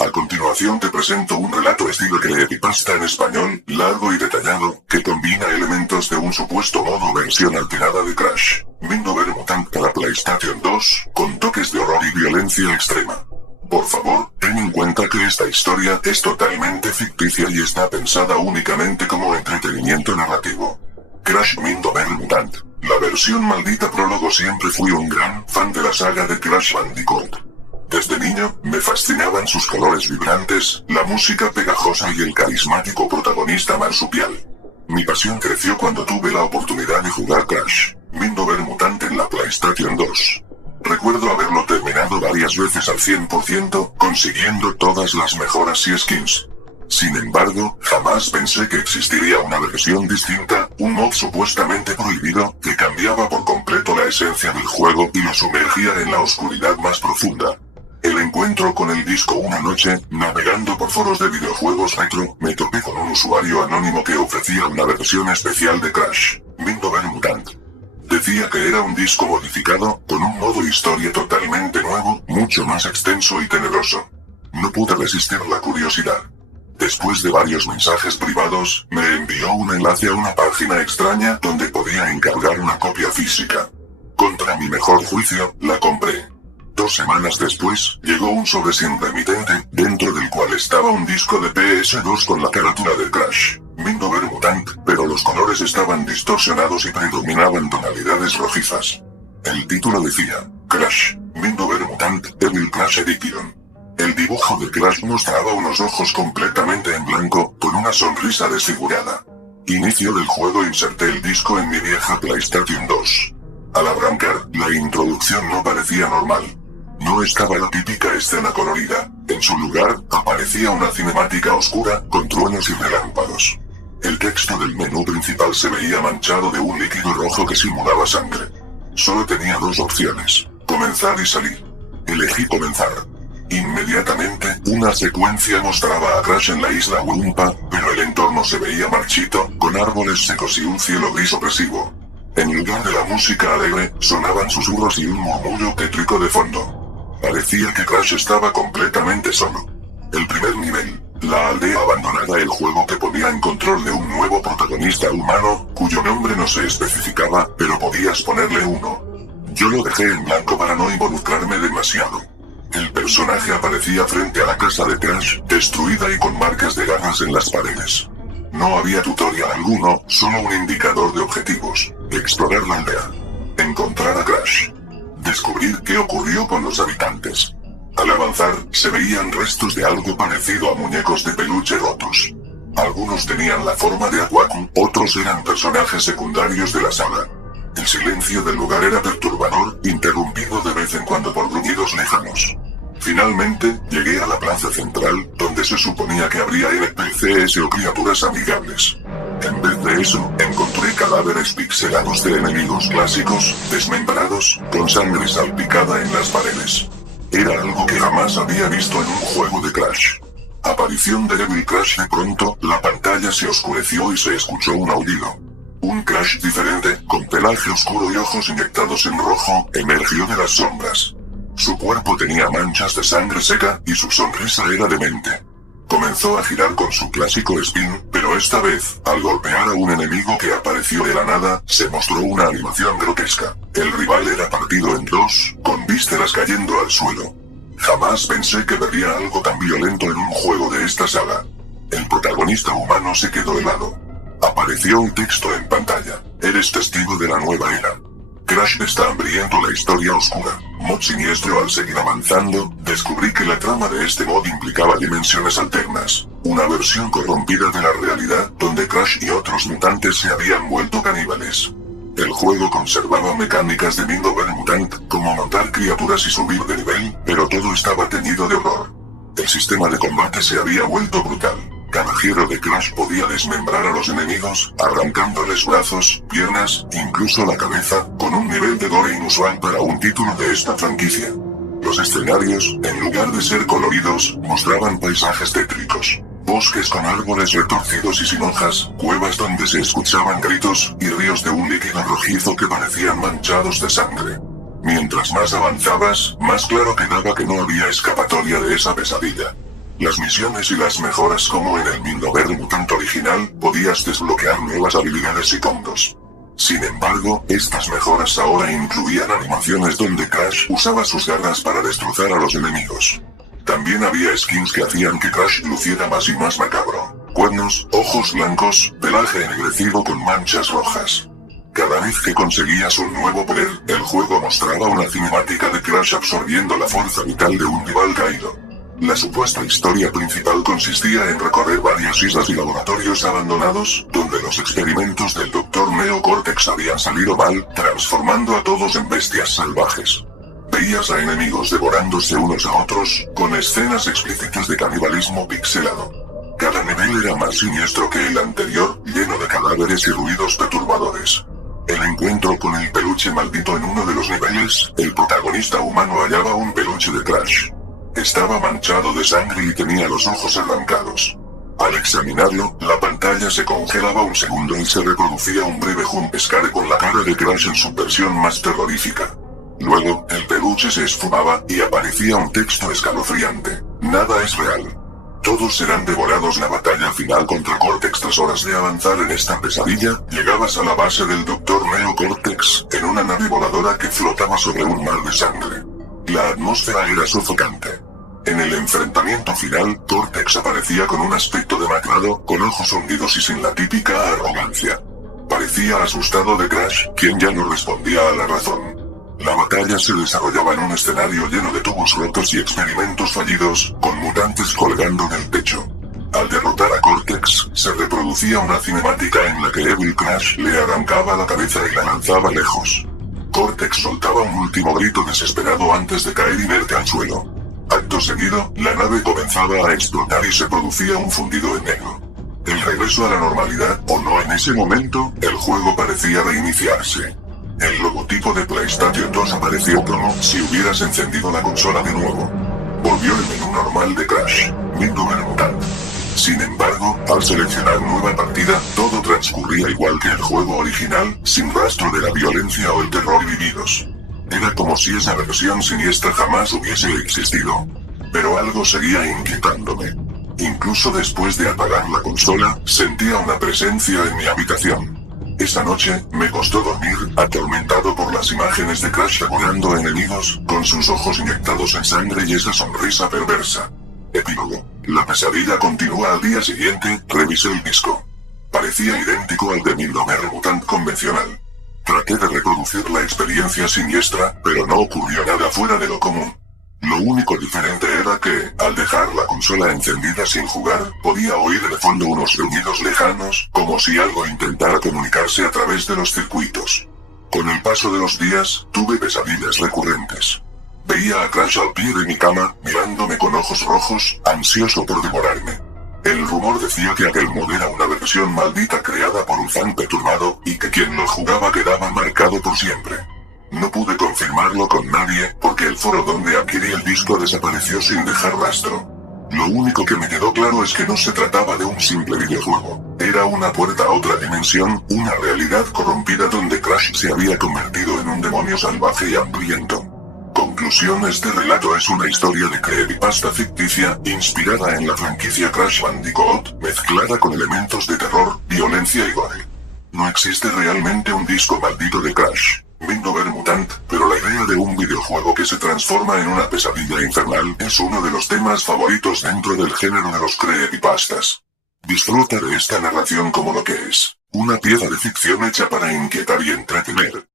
A continuación te presento un relato estilo creepypasta en español, largo y detallado, que combina elementos de un supuesto modo versión alterada de Crash Mindover Mutant para PlayStation 2, con toques de horror y violencia extrema. Por favor, ten en cuenta que esta historia es totalmente ficticia y está pensada únicamente como entretenimiento narrativo. Crash Mindover Mutant, la versión maldita prólogo. Siempre fui un gran fan de la saga de Crash Bandicoot. Desde niño, me fascinaban sus colores vibrantes, la música pegajosa y el carismático protagonista marsupial. Mi pasión creció cuando tuve la oportunidad de jugar Crash Mindover Mutant en la PlayStation 2. Recuerdo haberlo terminado varias veces al 100%, consiguiendo todas las mejoras y skins. Sin embargo, jamás pensé que existiría una versión distinta, un mod supuestamente prohibido, que cambiaba por completo la esencia del juego y lo sumergía en la oscuridad más profunda. El encuentro con el disco. Una noche, navegando por foros de videojuegos retro, me topé con un usuario anónimo que ofrecía una versión especial de Crash Mindover Mutant. Decía que era un disco modificado, con un modo historia totalmente nuevo, mucho más extenso y tenebroso. No pude resistir la curiosidad. Después de varios mensajes privados, me envió un enlace a una página extraña donde podía encargar una copia física. Contra mi mejor juicio, la compré. 2 semanas después, llegó un sobre sin remitente, dentro del cual estaba un disco de PS2 con la carátula de Crash Mindover Mutant, pero los colores estaban distorsionados y predominaban tonalidades rojizas. El título decía, Crash Mindover Mutant Evil Crash Edition. El dibujo de Crash mostraba unos ojos completamente en blanco, con una sonrisa desfigurada. Inicio del juego. Inserté el disco en mi vieja PlayStation 2. Al arrancar, la introducción no parecía normal. No estaba la típica escena colorida. En su lugar, aparecía una cinemática oscura, con truenos y relámpagos. El texto del menú principal se veía manchado de un líquido rojo que simulaba sangre. Solo tenía 2 opciones: comenzar y salir. Elegí comenzar. Inmediatamente, una secuencia mostraba a Crash en la isla Wumpa, pero el entorno se veía marchito, con árboles secos y un cielo gris opresivo. En lugar de la música alegre, sonaban susurros y un murmullo tétrico de fondo. Parecía que Crash estaba completamente solo. El primer nivel, la aldea abandonada. El juego te ponía en control de un nuevo protagonista humano, cuyo nombre no se especificaba, pero podías ponerle uno. Yo lo dejé en blanco para no involucrarme demasiado. El personaje aparecía frente a la casa de Crash, destruida y con marcas de garras en las paredes. No había tutorial alguno, solo un indicador de objetivos: explorar la aldea, encontrar a Crash, descubrir qué ocurrió con los habitantes. Al avanzar, se veían restos de algo parecido a muñecos de peluche rotos. Algunos tenían la forma de Aquaku, otros eran personajes secundarios de la saga. El silencio del lugar era perturbador, interrumpido de vez en cuando por gruñidos lejanos. Finalmente, llegué a la plaza central, donde se suponía que habría NPCs o criaturas amigables. En vez de eso, encontré cadáveres pixelados de enemigos clásicos, desmembrados, con sangre salpicada en las paredes. Era algo que jamás había visto en un juego de Crash. Aparición de Evil Crash. De pronto, la pantalla se oscureció y se escuchó un aullido. Un Crash diferente, con pelaje oscuro y ojos inyectados en rojo, emergió de las sombras. Su cuerpo tenía manchas de sangre seca, y su sonrisa era demente. Comenzó a girar con su clásico spin, pero esta vez, al golpear a un enemigo que apareció de la nada, se mostró una animación grotesca. El rival era partido en 2, con vísceras cayendo al suelo. Jamás pensé que vería algo tan violento en un juego de esta saga. El protagonista humano se quedó helado. Apareció un texto en pantalla: eres testigo de la nueva era. Crash está hambriento. La historia oscura. Mod siniestro. Al seguir avanzando, descubrí que la trama de este mod implicaba dimensiones alternas. Una versión corrompida de la realidad, donde Crash y otros mutantes se habían vuelto caníbales. El juego conservaba mecánicas de Mindover Mutant, como montar criaturas y subir de nivel, pero todo estaba teñido de horror. El sistema de combate se había vuelto brutal. Cada giro de Crash podía desmembrar a los enemigos, arrancándoles brazos, piernas, incluso la cabeza, con un nivel de gore inusual para un título de esta franquicia. Los escenarios, en lugar de ser coloridos, mostraban paisajes tétricos. Bosques con árboles retorcidos y sin hojas, cuevas donde se escuchaban gritos, y ríos de un líquido rojizo que parecían manchados de sangre. Mientras más avanzabas, más claro quedaba que no había escapatoria de esa pesadilla. las misiones y las mejoras como en el Mindover Mutant original, podías desbloquear nuevas habilidades y combos. Sin embargo, estas mejoras ahora incluían animaciones donde Crash usaba sus garras para destrozar a los enemigos. También había skins que hacían que Crash luciera más y más macabro. Cuernos, ojos blancos, pelaje ennegrecido con manchas rojas. Cada vez que conseguías un nuevo poder, el juego mostraba una cinemática de Crash absorbiendo la fuerza vital de un rival caído. La supuesta historia principal consistía en recorrer varias islas y laboratorios abandonados, donde los experimentos del Dr. Neo Cortex habían salido mal, transformando a todos en bestias salvajes. Veías a enemigos devorándose unos a otros, con escenas explícitas de canibalismo pixelado. Cada nivel era más siniestro que el anterior, lleno de cadáveres y ruidos perturbadores. El encuentro con el peluche maldito en uno de los niveles, el protagonista humano hallaba un peluche de Crash. Estaba manchado de sangre y tenía los ojos arrancados. Al examinarlo, la pantalla se congelaba un segundo y se reproducía un breve jumpscare con la cara de Crash en su versión más terrorífica. Luego, el peluche se esfumaba y aparecía un texto escalofriante. Nada es real. Todos serán devorados. La batalla final contra Cortex. Tras horas de avanzar en esta pesadilla, llegabas a la base del Dr. Neo Cortex, en una nave voladora que flotaba sobre un mar de sangre. La atmósfera era sofocante. En el enfrentamiento final, Cortex aparecía con un aspecto demacrado, con ojos hundidos y sin la típica arrogancia. Parecía asustado de Crash, quien ya no respondía a la razón. La batalla se desarrollaba en un escenario lleno de tubos rotos y experimentos fallidos, con mutantes colgando del techo. Al derrotar a Cortex, se reproducía una cinemática en la que Evil Crash le arrancaba la cabeza y la lanzaba lejos. Cortex soltaba un último grito desesperado antes de caer inerte al suelo. Acto seguido, la nave comenzaba a explotar y se producía un fundido en negro. El regreso a la normalidad, o no en ese momento, el juego parecía reiniciarse. El logotipo de PlayStation 2 apareció como si hubieras encendido la consola de nuevo. Volvió el menú normal de Crash, Mindover Mutant. Sin embargo, al seleccionar nueva partida, todo transcurría igual que el juego original, sin rastro de la violencia o el terror vividos. Era como si esa versión siniestra jamás hubiese existido. Pero algo seguía inquietándome. Incluso después de apagar la consola, sentía una presencia en mi habitación. Esa noche, me costó dormir, atormentado por las imágenes de Crash devorando enemigos, con sus ojos inyectados en sangre y esa sonrisa perversa. Epílogo. La pesadilla continúa. Al día siguiente, revisé el disco. Parecía idéntico al de Mindover Mutant convencional. Traté de reproducir la experiencia siniestra, pero no ocurrió nada fuera de lo común. Lo único diferente era que, al dejar la consola encendida sin jugar, podía oír de fondo unos sonidos lejanos, como si algo intentara comunicarse a través de los circuitos. Con el paso de los días, tuve pesadillas recurrentes. Veía a Crash al pie de mi cama, mirándome con ojos rojos, ansioso por devorarme. El rumor decía que aquel mod era una versión maldita creada por un fan perturbado, y que quien lo jugaba quedaba marcado por siempre. No pude confirmarlo con nadie, porque el foro donde adquirí el disco desapareció sin dejar rastro. Lo único que me quedó claro es que no se trataba de un simple videojuego. Era una puerta a otra dimensión, una realidad corrompida donde Crash se había convertido en un demonio salvaje y hambriento. Conclusión: este relato es una historia de creepypasta ficticia, inspirada en la franquicia Crash Bandicoot, mezclada con elementos de terror, violencia y gore. No existe realmente un disco maldito de Crash, Mindover Mutant, pero la idea de un videojuego que se transforma en una pesadilla infernal es uno de los temas favoritos dentro del género de los creepypastas. Disfruta de esta narración como lo que es, una pieza de ficción hecha para inquietar y entretener.